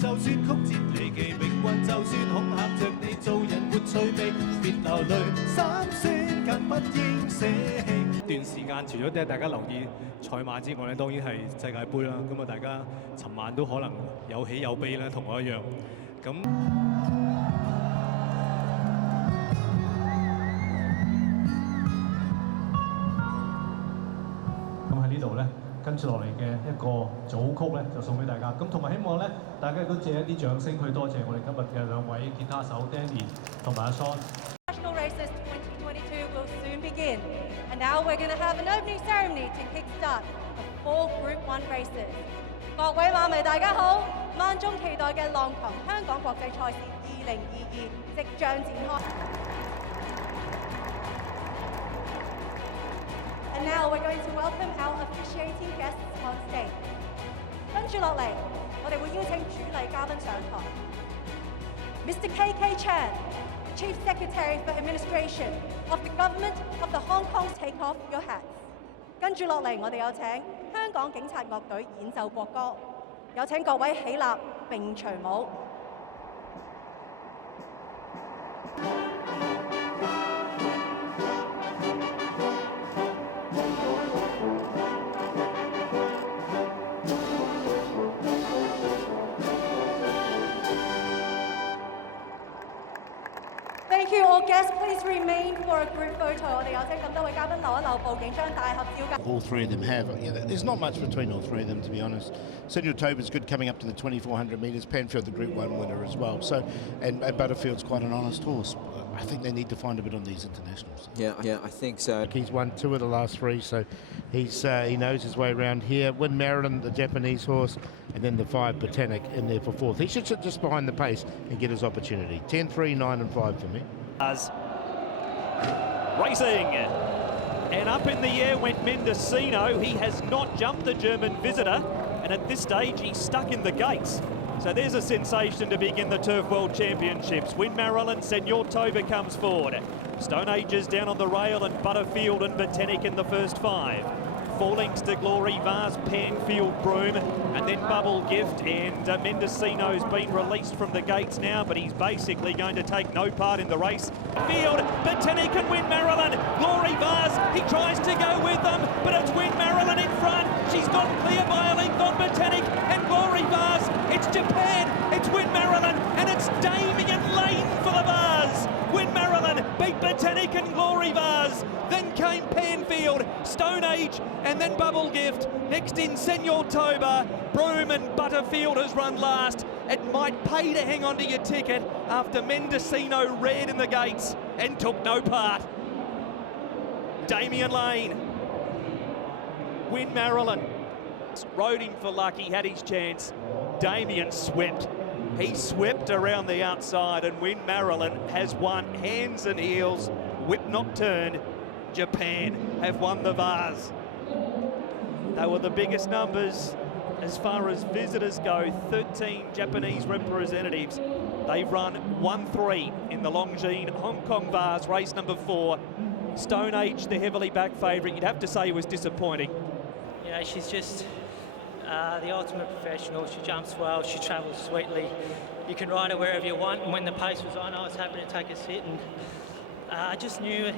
就算曲折離奇，命運就算恐嚇着你，做人活趣味，別流淚，心酸更不應捨棄。段時間除咗大家留意賽馬之外咧，當然係世界盃啦。咁啊，大家尋晚都可能有喜有悲咧，同我一樣。咁喺呢度咧，跟住落嚟嘅一個組曲咧，就送俾大家。咁同埋希望咧，大家都借一啲掌聲去多謝我哋今日嘅兩位吉他手 Danny 同埋阿 Sean。National Races 2022 will soon begin, and now we're going to have an opening ceremony to kickstart the 4 Group 1 races. 各位馬迷大家好，萬眾期待嘅浪琴香港國際賽事2022即將展開。And now we're going to welcome our officiating guests on stage. 跟住落嚟，我哋會邀請主禮嘉賓上台。Mr. KK Chan, Chief Secretary for Administration of the Government of the Hong Kong, take off your hats. 跟住落嚟，我哋有請香港警察樂隊演奏國歌，有請各位起立並隨舞。Thank you, all guests. Please remain for a group photo. 我哋有請咁多位嘉賓留一留步，影張大合照㗎。All three of them have. There's not much between all three of them, to be honest. Senor Toba's good coming up to the 2,400 metres. Panfield, the Group 1 winner as well. So, and Butterfield's quite an honest horse. I think they need to find a bit on these internationals. Yeah, I think so. He's won 2 of the last 3, so he knows his way around here. Win Maryland, the Japanese horse, and then the 5 Botanic in there for 4th. He should sit just behind the pace and get his opportunity. 10, 3, 9 and 5 for me. Racing, and up in the air went Mendocino. He has not jumped the German visitor, and at this stage he's stuck in the gates. So there's a sensation to begin the Turf World Championships. Win Maryland, Senor Toba comes forward. Stone Ages down on the rail, and Butterfield and Botanic in the first 5. 4 lengths to Glory, Vars, Panfield, Broom, and then Bubble Gift. And Mendocino's been released from the gates now, but he's basically going to take no part in the race. Field, Botanic and Win Maryland. Glory, Vars, he tries to go with them, but it's Win Maryland in front. She's got clear by a length on Botanic and Glory, Vars. It's Japan, it's Win Maryland, and it's Damien Lane for the Vars. Win Maryland beat Botanic and Glory Vars. Then came Panfield, Stone Age, and then Bubble Gift. Next in Senor Toba. Broom and Butterfield has run last. It might pay to hang on to your ticket after Mendocino reared in the gates and took no part. Damien Lane. Win Maryland. Rode him for luck, he had his chance. Damien swept. He swept around the outside, and Win Maryland has won hands and heels. Whip Nocturne. Japan have won the Vars. They were the biggest numbers as far as visitors go. 13 Japanese representatives. They've run 1-3 in the Longines Hong Kong Vars, race number 4. Stone Age, the heavily back favourite, you'd have to say was disappointing. You know, she's just the ultimate professional. She jumps well, she travels sweetly. You can ride her wherever you want, and when the pace was on, I was happy to take a sit, and I just knew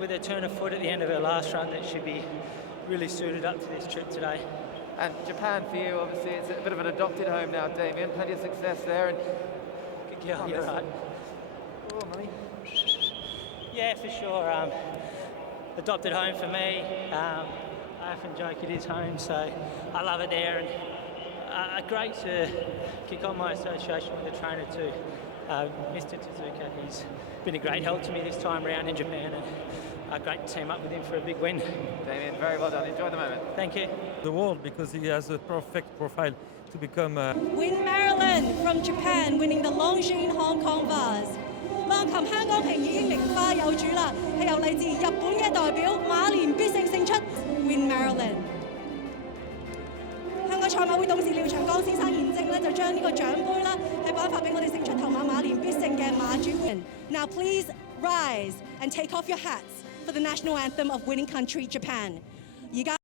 with her turn of foot at the end of her last run that she'd be really suited up to this trip today. And Japan for you, obviously, it's a bit of an adopted home now, Damien. Plenty of success there. And Good girl, you're right. Oh, money. Yeah, for sure. Adopted home for me. I often joke it is home, so I love it there. And great to kick on my association with the trainer too. Mr. Tezuka, he's been a great help to me this time around in Japan, and great to team up with him for a big win. Damien, very well done. Enjoy the moment. Thank you. The world, because he has a perfect profile to become Win Maryland from Japan winning the Longines Hong Kong Vars。浪琴香港瓶已經名花有主啦，係由嚟自日本嘅代表馬連必勝勝出 Win Maryland。香港賽馬會董事廖長江先生現正咧就將呢個獎杯啦係頒發俾我哋勝出頭馬馬連必勝嘅馬主人。Now please rise and take off your hats for the national anthem of winning country Japan。而家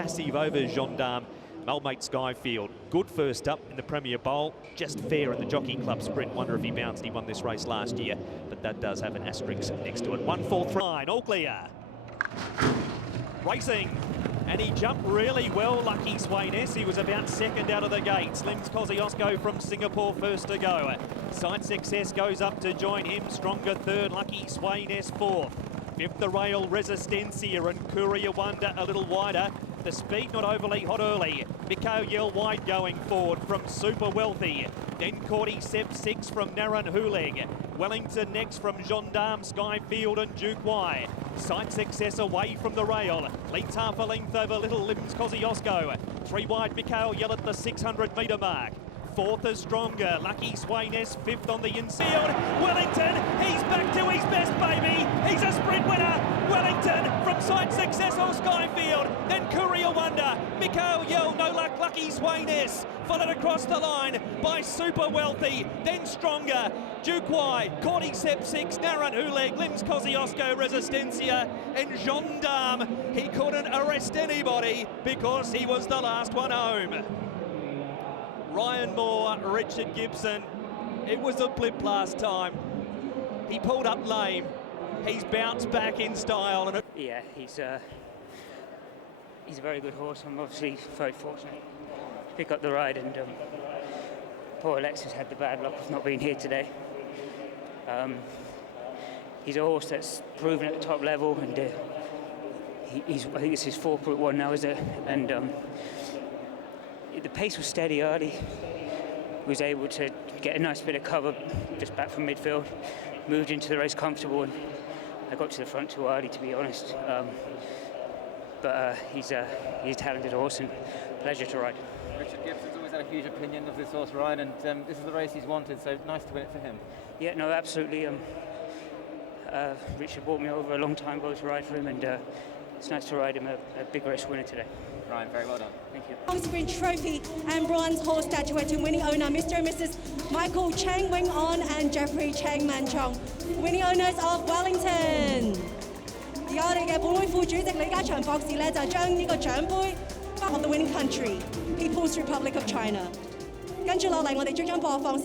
Massive over Gendarme. Oldmate Skyfield, good first up in the Premier Bowl, just fair in the Jockey Club Sprint. Wonder if he bounced, he won this race last year, but that does have an asterisk next to it. 1-4-3, all clear. Racing, and he jumped really well, Lucky Swayness. He was about second out of the gates. Limbs Kosciuszko from Singapore first to go. Side Success goes up to join him, stronger third, Lucky Swayness fourth. Fifth, the rail Resistencia and Courier Wonder a little wider. The speed not overly hot early. Mikhail Yell wide going forward from Super Wealthy. Then Cordyceps 6 from Naran Huleg. Wellington next from Gendarme, Skyfield and Duke Y. Sight Success away from the rail. Leads half a length over Little Limbs Kosciuszko. 3 wide Mikhail Yell at the 600 metre mark. Fourth is stronger, Lucky Swayness, fifth on the inside. Wellington, he's back to his best, baby. He's a sprint winner. Wellington from Sight Success or Skyfield. Then Courier Wonder, Mikhail Yell, no luck, Lucky Swayness. Followed across the line by Super Wealthy. Then stronger, Duke Y, Cordyceps 6, Naran Huleg, Limbs Kosciuszko, Resistencia, and Gendarme. He couldn't arrest anybody because he was the last one home. Ryan Moore, Richard Gibson, it was a blip last time. He pulled up lame. He's bounced back in style. And yeah, he's a very good horse. I'm obviously very fortunate to pick up the ride, and poor Alexis had the bad luck of not being here today. He's a horse that's proven at the top level, and I think it's his 4.1 now, is it? And the pace was steady early. He was able to get a nice bit of cover just back from midfield, moved into the race comfortable, and I got to the front too early, to be honest. But he's a talented horse and pleasure to ride. Richard Gibson's always had a huge opinion of this horse, Ryan, and this is the race he's wanted, so nice to win it for him. Yeah, no, absolutely. Richard brought me over a long time ago to ride for him, and it's nice to ride him a big race winner today. Ryan, very well done. Thank you. Sprint Trophy and bronze horse statuette winning owner Mr. and Mrs. Michael Chang Wing On and Jeffrey Chang Man Chong, winning owners of Wellington. 而家我哋嘅本會副主席李家祥博士咧就將呢個獎杯翻 of the winning country, People's Republic of China。跟住落嚟，我哋即將播放。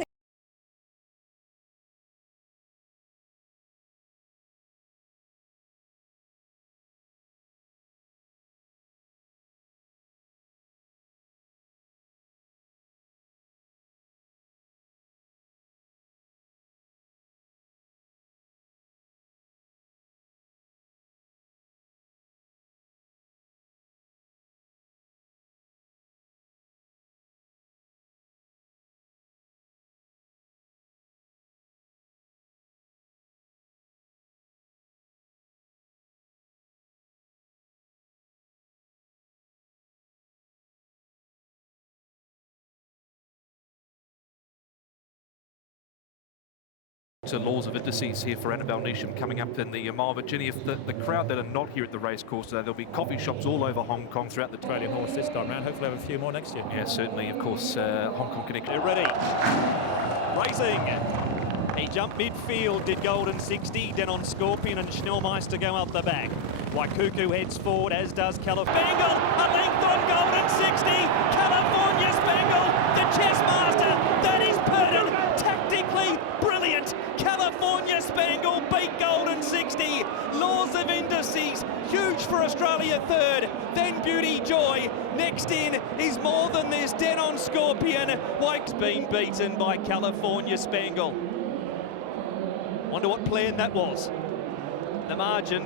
To laws of indices here for Annabelle Neesham coming up in the mile. But Jenny, if the crowd that are not here at the racecourse today, there'll be coffee shops all over Hong Kong throughout the Australian horse this time round. Hopefully have a few more next year. Yeah, certainly. Of course, Hong Kong Connect. They're ready. Racing. He jumped midfield, did Golden 60, then on Scorpion and Schnellmeister go up the back. Waikuku heads forward, as does California. Spangle, a length on Golden 60. California Spangle, the chess master. That is Purdon. Tactically brilliant. California Spangle beat Golden 60. Laws of indices, huge for Australia third. Then Beauty Joy. Next in is More Than This, Denon Scorpion. White's been beaten by California Spangle. Wonder what plan that was. The margin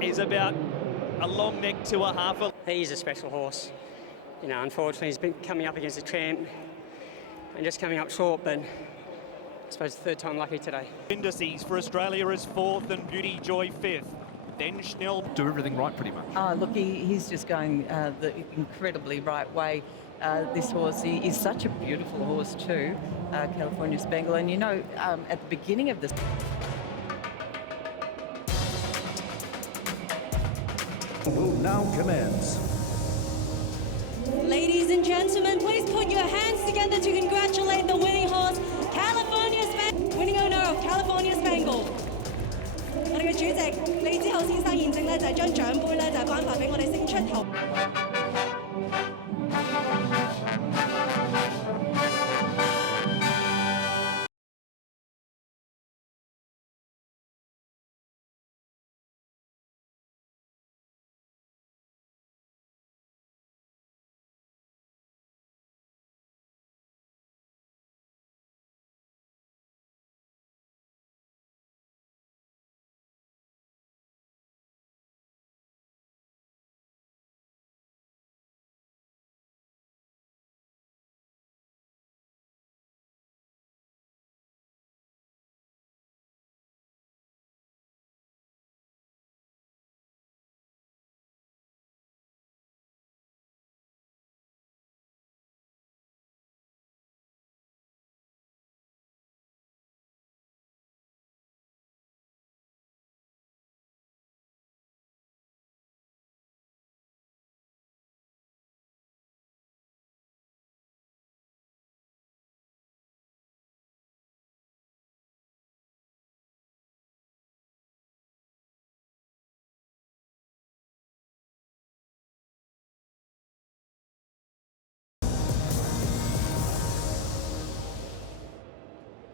is about a long neck to a half a... He's a special horse. You know, unfortunately, he's been coming up against a tramp and just coming up short, but I suppose third time lucky today. Indices for Australia is fourth and Beauty Joy fifth. Then Schnell... Do everything right pretty much. Look, he's just going the incredibly right way. This horse is such a beautiful horse too, California Spangle. And you know, at the beginning of this... Will now commence. Ladies and gentlemen, please put your hands together to congratulate the winning horse, California Spangle, winning owner of California Spangle. 我哋嘅主席李之後先生現正咧就係將獎杯咧就係頒發俾我哋勝出頭。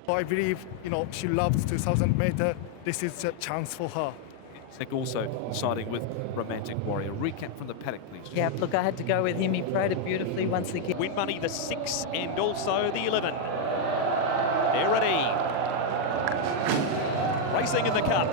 I believe, she loves 2,000 meter. This is a chance for her. Nick also siding with Romantic Warrior. Recap from the paddock, please. Yeah, look, I had to go with him. He paraded beautifully once again. Win Money, the 6 and also the 11. They're ready. Racing in the Cup.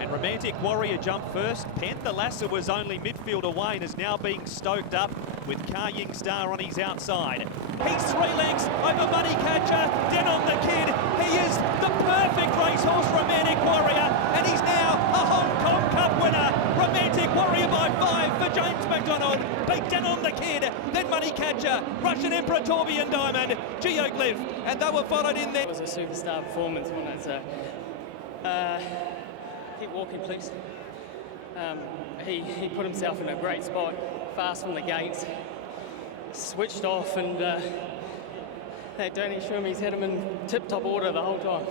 And Romantic Warrior jumped first. Panther Lasser was only midfield away and is now being stoked up with Car Ying Star on his outside. He's 3 lengths over Money Catcher. Denon the Kid. He is the perfect racehorse, Romantic Warrior, and he's now a Hong Kong Cup winner. Romantic Warrior by 5 for James McDonald. Beat Denon the Kid, then Money Catcher, Russian Emperor Tourbillon Diamond, Geoglyph, and they were followed in there. It was a superstar performance, wasn't it? So, keep walking, please. He put himself in a great spot, fast from the gates, switched off, and that Danny Shumi's had him in tip-top order the whole time.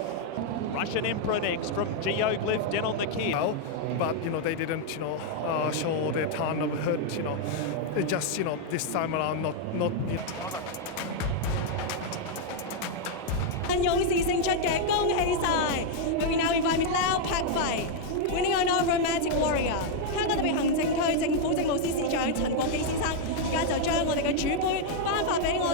Russian Emperor next from Geoglyph, Denon the Kid. Well, but they didn't show the ton of hurt. It just this time around not. 勇士勝出嘅，恭喜晒！ We now invite Lau Pak Fei, winning on our Romantic Warrior。香港特別行政區政府政務司司長陳國基先生，而家就將我哋嘅主杯頒發俾我